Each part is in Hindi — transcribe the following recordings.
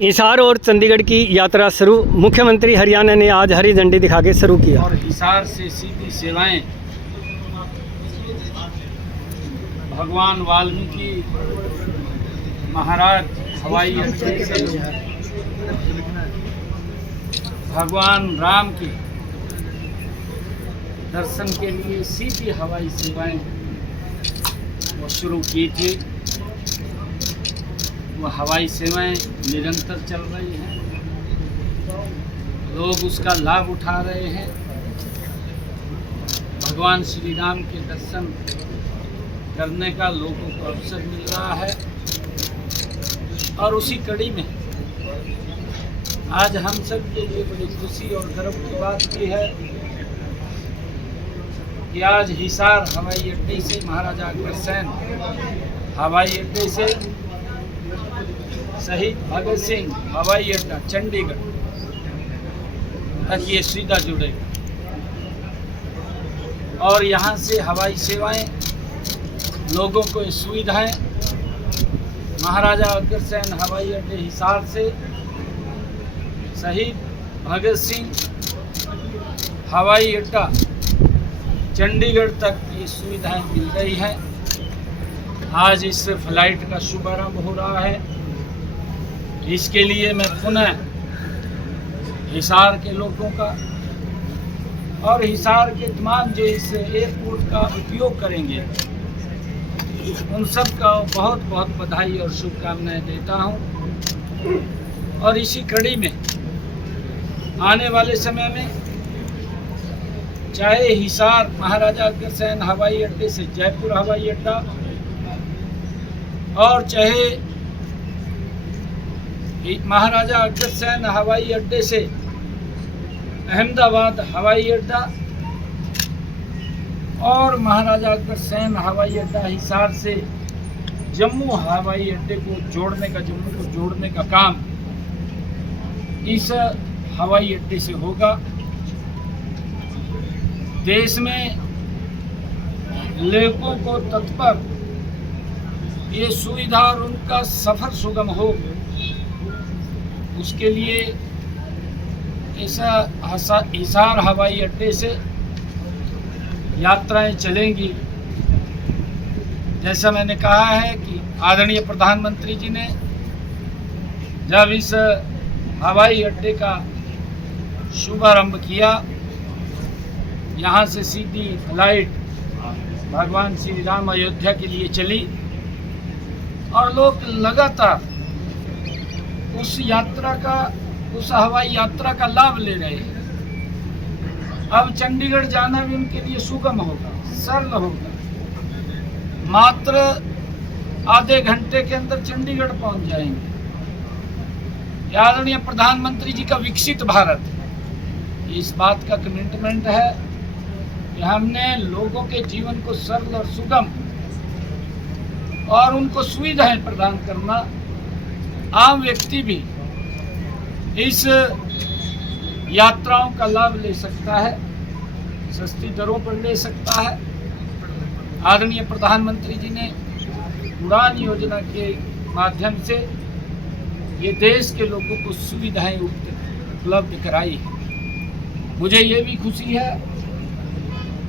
हिसार और चंडीगढ़ की यात्रा शुरू। मुख्यमंत्री हरियाणा ने आज हरी झंडी दिखा के शुरू किया। और हिसार से सीधी सेवाएं भगवान वाल्मीकि महाराज हवाई अड्डे से भगवान राम के दर्शन के लिए सीधी हवाई सेवाएं वो शुरू की थी। वो हवाई सेवाएं निरंतर चल रही हैं, लोग उसका लाभ उठा रहे हैं। भगवान श्री राम के दर्शन करने का लोगों को अवसर मिल रहा है। और उसी कड़ी में आज हम सब के लिए बड़ी खुशी और गर्व की बात भी है कि आज हिसार हवाई अड्डे से महाराजा अग्रसेन हवाई अड्डे से शहीद भगत सिंह हवाई अड्डा चंडीगढ़ तक ये सीधा जुड़ेगा। और यहाँ से हवाई सेवाएं लोगों को सुविधाएं महाराजा अग्रसेन हवाई अड्डे हिसार से शहीद भगत सिंह हवाई अड्डा चंडीगढ़ तक ये सुविधाएं मिल रही हैं। आज इस फ्लाइट का शुभारंभ हो रहा है। इसके लिए मैं पुनः हिसार के लोगों का और हिसार के तमाम जो इस एयरपोर्ट का उपयोग करेंगे उन सब का बहुत बहुत बधाई और शुभकामनाएं देता हूं। और इसी कड़ी में आने वाले समय में चाहे हिसार महाराजा अग्रसेन हवाई अड्डे से जयपुर हवाई अड्डा और चाहे महाराजा अग्रसेन हवाई अड्डे से अहमदाबाद हवाई अड्डा और महाराजा अग्रसेन हवाई अड्डा हिसार से जम्मू हवाई अड्डे को जोड़ने का काम इस हवाई अड्डे से होगा। देश में लोगों को तत्पर ये सुविधा और उनका सफर सुगम हो, उसके लिए ऐसा हिसार हवाई अड्डे से यात्राएं चलेंगी। जैसा मैंने कहा है कि आदरणीय प्रधानमंत्री जी ने जब इस हवाई अड्डे का शुभारंभ किया, यहाँ से सीधी फ्लाइट भगवान श्री राम अयोध्या के लिए चली और लोग लगातार उस हवाई यात्रा का लाभ ले रहे हैं। अब चंडीगढ़ जाना भी उनके लिए सुगम होगा, सरल होगा। मात्र आधे घंटे के अंदर चंडीगढ़ पहुंच जाएंगे। आदरणीय प्रधानमंत्री जी का विकसित भारत, इस बात का कमिटमेंट है कि हमने लोगों के जीवन को सरल और सुगम और उनको सुविधाएं प्रदान करना। आम व्यक्ति भी इस यात्राओं का लाभ ले सकता है, सस्ती दरों पर ले सकता है। आदरणीय प्रधानमंत्री जी ने उड़ान योजना के माध्यम से ये देश के लोगों को सुविधाएं उपलब्ध कराई है। मुझे ये भी खुशी है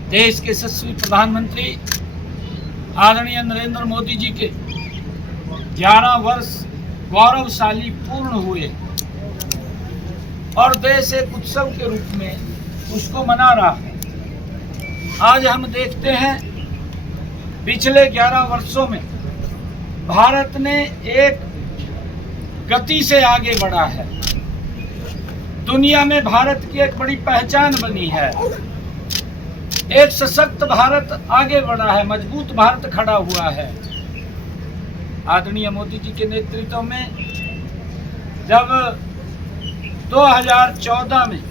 देश के यशस्वी प्रधानमंत्री आदरणीय नरेंद्र मोदी जी के 11 वर्ष गौरवशाली पूर्ण हुए और देश एक उत्सव के रूप में उसको मना रहा है। आज हम देखते हैं पिछले 11 वर्षों में भारत ने एक गति से आगे बढ़ा है। दुनिया में भारत की एक बड़ी पहचान बनी है। एक सशक्त भारत आगे बढ़ा है, मजबूत भारत खड़ा हुआ है। आदरणीय मोदी जी के नेतृत्व में जब 2014 में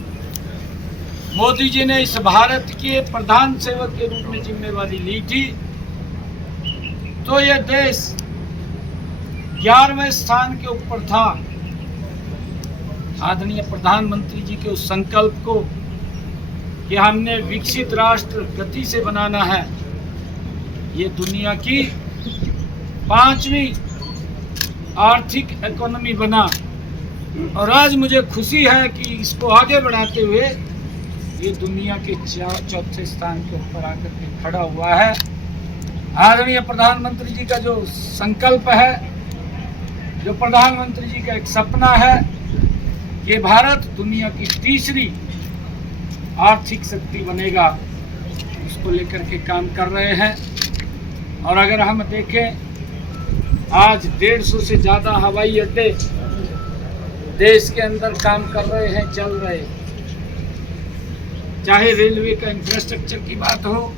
मोदी जी ने इस भारत के प्रधान सेवक के रूप में जिम्मेवारी ली थी, तो यह देश 11वें स्थान के ऊपर था। आदरणीय प्रधानमंत्री जी के उस संकल्प को कि हमने विकसित राष्ट्र गति से बनाना है, ये दुनिया की 5वीं आर्थिक इकोनॉमी बना और आज मुझे खुशी है कि इसको आगे बढ़ाते हुए ये दुनिया के चौथे स्थान के ऊपर आकर के खड़ा हुआ है। आदरणीय प्रधानमंत्री जी का जो संकल्प है, जो प्रधानमंत्री जी का एक सपना है, ये भारत दुनिया की तीसरी आर्थिक शक्ति बनेगा, उसको लेकर के काम कर रहे हैं। और अगर हम देखें, आज 150 से ज़्यादा हवाई अड्डे देश के अंदर काम कर रहे हैं, चल रहे हैं। चाहे रेलवे का इंफ्रास्ट्रक्चर की बात हो,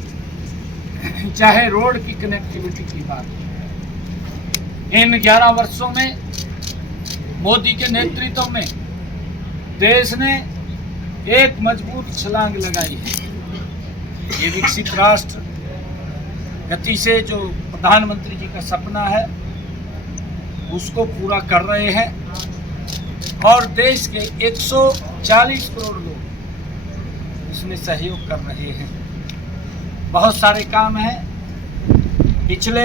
चाहे रोड की कनेक्टिविटी की बात हो। इन 11 वर्षों में मोदी के नेतृत्व में देश ने एक मजबूत छलांग लगाई है। ये विकसित राष्ट्र गति से जो प्रधानमंत्री जी का सपना है उसको पूरा कर रहे हैं और देश के 140 करोड़ लोग उसमें सहयोग कर रहे हैं। बहुत सारे काम हैं पिछले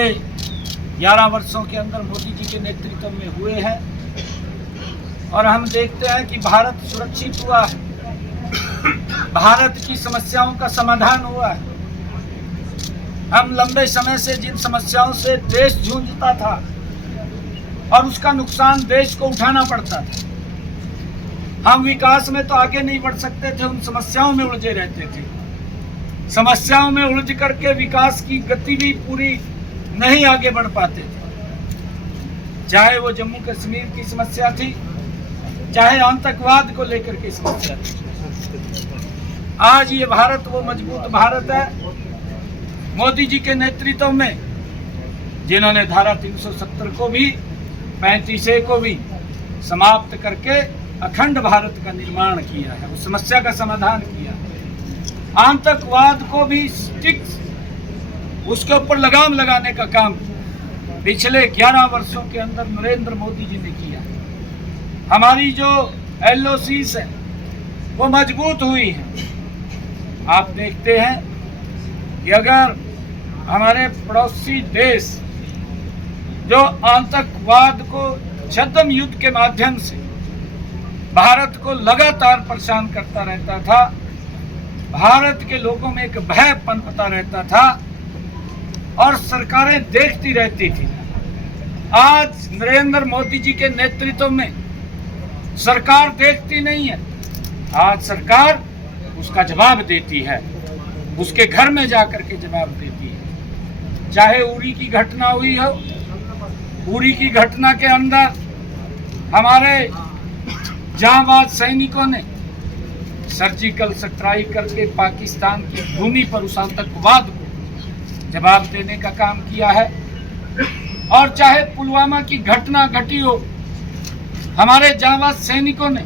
11 वर्षों के अंदर मोदी जी के नेतृत्व में हुए हैं और हम देखते हैं कि भारत सुरक्षित हुआ है, भारत की समस्याओं का समाधान हुआ है। हम लंबे समय से जिन समस्याओं से देश जूझता था और उसका नुकसान देश को उठाना पड़ता था, हम विकास में तो आगे नहीं बढ़ सकते थे, उन समस्याओं में उलझे रहते थे। समस्याओं में उलझ करके विकास की गति भी पूरी नहीं आगे बढ़ पाते थे। चाहे वो जम्मू कश्मीर की समस्या थी, चाहे आतंकवाद को लेकर के समस्या थी। आज ये भारत वो मजबूत भारत है मोदी जी के नेतृत्व में, जिन्होंने धारा 370 को भी 35A को भी समाप्त करके अखंड भारत का निर्माण किया है, उस समस्या का समाधान किया है। आतंकवाद को भी स्टिक्स उसके ऊपर लगाम लगाने का काम पिछले 11 वर्षों के अंदर नरेंद्र मोदी जी ने किया। हमारी जो LOCs है वो मजबूत हुई है। आप देखते हैं कि अगर हमारे पड़ोसी देश जो आतंकवाद को छद्म युद्ध के माध्यम से भारत को लगातार परेशान करता रहता था, भारत के लोगों में एक भय पनपता रहता था और सरकारें देखती रहती थी। आज नरेंद्र मोदी जी के नेतृत्व में सरकार देखती नहीं है, आज सरकार उसका जवाब देती है, उसके घर में जाकर के जवाब देती है। चाहे उरी की घटना हुई हो, उरी की घटना के अंदर हमारे जांबाज सैनिकों ने सर्जिकल स्ट्राइक करके पाकिस्तान की भूमि पर उस आतंकवाद को जवाब देने का काम किया है। और चाहे पुलवामा की घटना घटी हो, हमारे जांबाज सैनिकों ने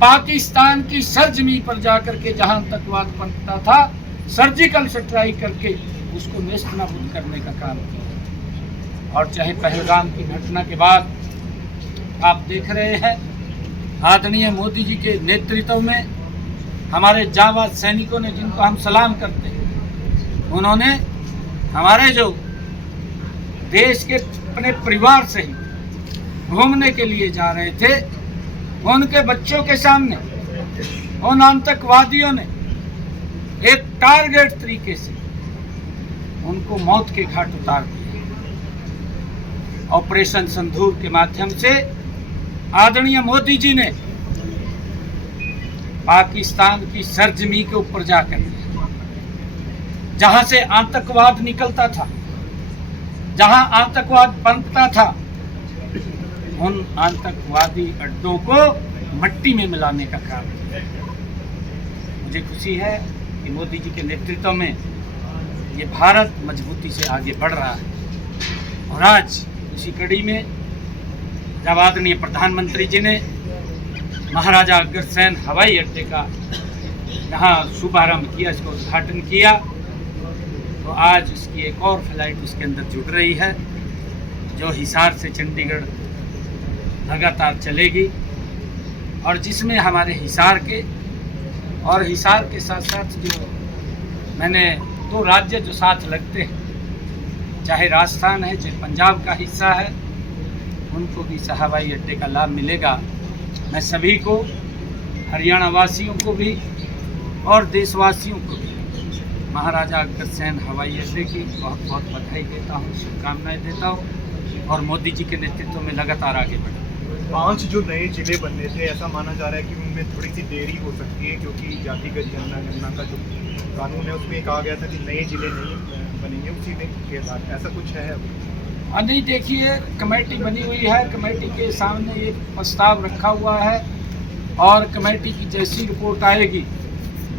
पाकिस्तान की सरजमीन पर जाकर के जहां आतंकवाद पनपता था, सर्जिकल स्ट्राइक करके उसको नेस्तनाबूद करने का काम किया। और चाहे पहलगाम की घटना के बाद आप देख रहे हैं आदरणीय मोदी जी के नेतृत्व में हमारे जांबाज सैनिकों ने, जिनको हम सलाम करते हैं, उन्होंने हमारे जो देश के अपने परिवार से ही घूमने के लिए जा रहे थे, उनके बच्चों के सामने उन आतंकवादियों ने एक टारगेट तरीके से उनको मौत के घाट उतार दिया। ऑपरेशन सिंदूर के माध्यम से आदरणीय मोदी जी ने पाकिस्तान की सरजमी के ऊपर जाकर जहां से आतंकवाद निकलता था, जहां आतंकवाद पनपता था, उन आतंकवादी अड्डों को मट्टी में मिलाने का काम किया। मुझे खुशी है कि मोदी जी के नेतृत्व में ये भारत मजबूती से आगे बढ़ रहा है। और आज उसी कड़ी में जब आदरणीय प्रधानमंत्री जी ने महाराजा अग्रसेन हवाई अड्डे का यहाँ शुभारंभ किया, इसका उद्घाटन किया, तो आज उसकी एक और फ्लाइट उसके अंदर जुड़ रही है, जो हिसार से चंडीगढ़ लगातार चलेगी और जिसमें हमारे हिसार के और हिसार के साथ साथ जो मैंने 2 राज्य जो साथ लगते हैं, चाहे राजस्थान है, चाहे पंजाब का हिस्सा है, उनको भी इस हवाई अड्डे का लाभ मिलेगा। मैं सभी को, हरियाणा वासियों को भी और देशवासियों को भी महाराजा अग्रसेन हवाई अड्डे की बहुत बहुत बधाई देता हूँ, शुभकामनाएं देता हूँ और मोदी जी के नेतृत्व में लगातार आगे बढ़े। 5 जो नए जिले बनने थे, ऐसा माना जा रहा है कि उनमें थोड़ी सी देरी हो सकती है, क्योंकि जातिगत जनगणना का जो कानून है उसमें कहा गया था कि नए जिले नहीं बनेंगे उसी में के साथ, ऐसा कुछ है अभी? नहीं, देखिए कमेटी बनी हुई है, कमेटी के सामने एक प्रस्ताव रखा हुआ है और कमेटी की जैसी रिपोर्ट आएगी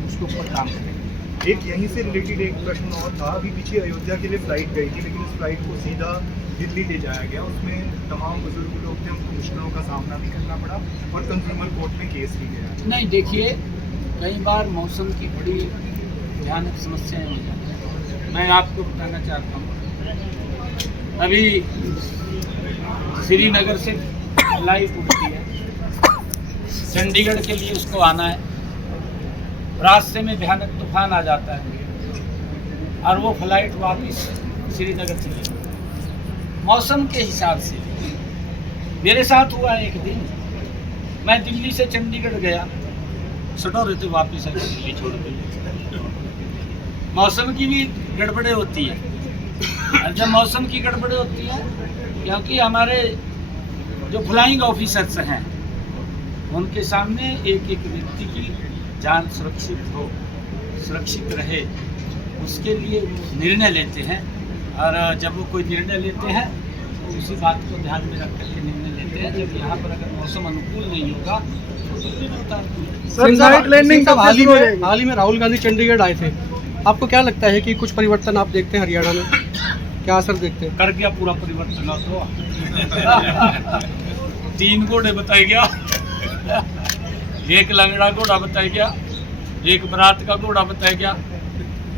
उसके ऊपर काम करेंगे। एक यहीं से रिलेटेड एक प्रश्न और था, अभी पीछे अयोध्या के लिए फ्लाइट गई थी, लेकिन उस फ्लाइट को सीधा दिल्ली ले जाया गया, उसमें तमाम बुजुर्ग लोग थे, उनको मुश्किलों का सामना भी करना पड़ा और कंज्यूमर कोर्ट में केस भी गया। नहीं, देखिए कई बार मौसम की बड़ी भयानक समस्याएं हो जाती हैं। मैं आपको बताना चाहता हूँ, अभी श्रीनगर से फ्लाइट उठती है, चंडीगढ़ के लिए उसको आना है, रास्ते में भयानक तूफान आ जाता है और वो फ्लाइट वापस श्रीनगर चली जाती है। मौसम के हिसाब से मेरे साथ हुआ एक दिन, मैं दिल्ली से चंडीगढ़ गया, सटोरे तो वापस आके दिल्ली छोड़ दिया। मौसम की भी गड़बड़े होती है, और जब मौसम की गड़बड़े होती है, क्योंकि हमारे जो फ्लाइंग ऑफिसर्स हैं उनके सामने एक एक व्यक्ति की जान सुरक्षित हो, सुरक्षित रहे, उसके लिए निर्णय लेते हैं। और जब वो कोई निर्णय लेते हैं तो उसी बात को ध्यान में रख करके निर्णय लेते हैं। जब यहाँ पर अगर मौसम अनुकूल नहीं होगा तो फिर होता है। सर, नाइट लैंडिंग का हाल ही में राहुल गांधी चंडीगढ़ आए थे, आपको क्या लगता है कि कुछ परिवर्तन आप देखते हैं हरियाणा में, क्या असर देखते हैं? कर गया पूरा परिवर्तन तो 3 घोड़े बताया गया, एक लंगड़ा घोड़ा बताया गया, एक बरात का घोड़ा बताया गया,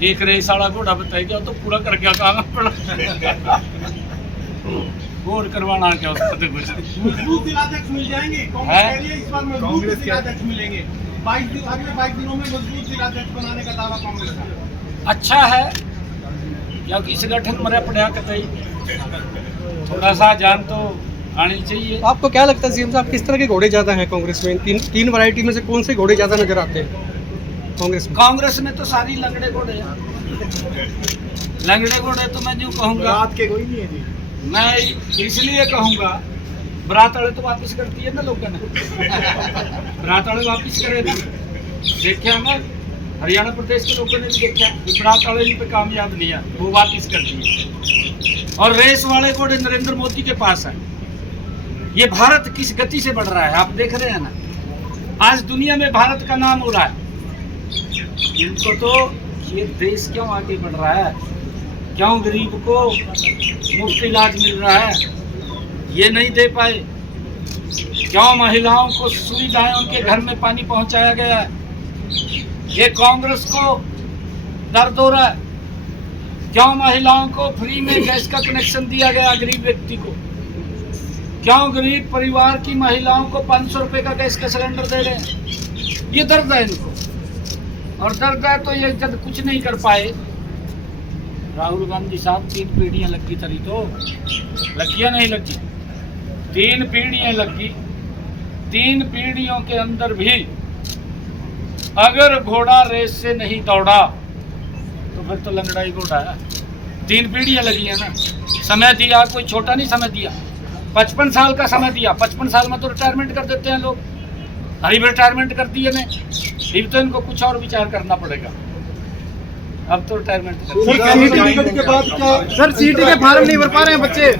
एक रेस वाला घोड़ा बताया गया, तो पूरा कर गया काम पड़ा। और करवाना क्या उसको तो कुछ मजबूत जिलाध्यक्ष मिल जाएंगे, कांग्रेस के लिए इस बार मजबूत जिलाध्यक्ष मिलेंगे। 22 दिनों में मजबूत जिलाध्यक्ष बनाने का दावा कांग्रेस का। अच्छा है, क्योंकि इस गठन मरे पड़ा कतई थोड़ा सा जान तो आनी चाहिए। आपको क्या लगता है सीएम साहब, किस तरह के घोड़े ज़्यादा हैं कांग्रेस में? तीन वैरायटी में से कौन से घोड़े ज़्यादा नजर आते हैं कांग्रेस में? कांग्रेस में तो सारी लंगड़े घोड़े हैं। लंगड़े घोड़े तो मैं यूँ कहूँगा, रात के कोई नहीं है जी, मैं इसलिए कहूँगा, बरात वाले तो वापस करती है ना लोगों ने, बरात वाले वापस करे ना, देखा ना हरियाणा प्रदेश के लोगों ने भी देखा, बरात वाले भी पे कामयाब नहीं है, वो वापस कर दिए। और रेस वाले घोड़े नरेंद्र मोदी के पास है। ये भारत किस गति से बढ़ रहा है आप देख रहे हैं ना, आज दुनिया में भारत का नाम हो रहा है। इनको तो ये देश क्यों आगे बढ़ रहा है, क्यों गरीब को मुफ्त इलाज मिल रहा है, ये नहीं दे पाए, क्यों महिलाओं को सुविधाएं उनके घर में पानी पहुंचाया गया है, ये कांग्रेस को दर्द हो रहा है, क्यों महिलाओं को फ्री में गैस का कनेक्शन दिया गया गरीब व्यक्ति को, क्यों गरीब परिवार की महिलाओं को 500 रुपये का गैस का सिलेंडर दे रहे हैं, ये दर्द है इनको। और दर्द है तो ये जब कुछ नहीं कर पाए। राहुल गांधी साहब 3 पीढ़ियाँ लगी तरी तो लगी या नहीं लगी, 3 पीढ़ियाँ लगी, 3 पीढ़ियों के अंदर भी अगर घोड़ा रेस से नहीं दौड़ा तो फिर तो लंगड़ा ही घोड़ा है। 3 पीढ़ियाँ लगी है ना, समय दिया, कोई छोटा नहीं समय दिया, 55 साल का समय दिया। 55 साल में तो रिटायरमेंट कर देते हैं लोग, अभी रिटायरमेंट कर दिए ने, फिर तो इनको कुछ और विचार करना पड़ेगा। अब तो रिटायरमेंट सर, सीटी के फार्म नहीं भर पा रहे हैं बच्चे।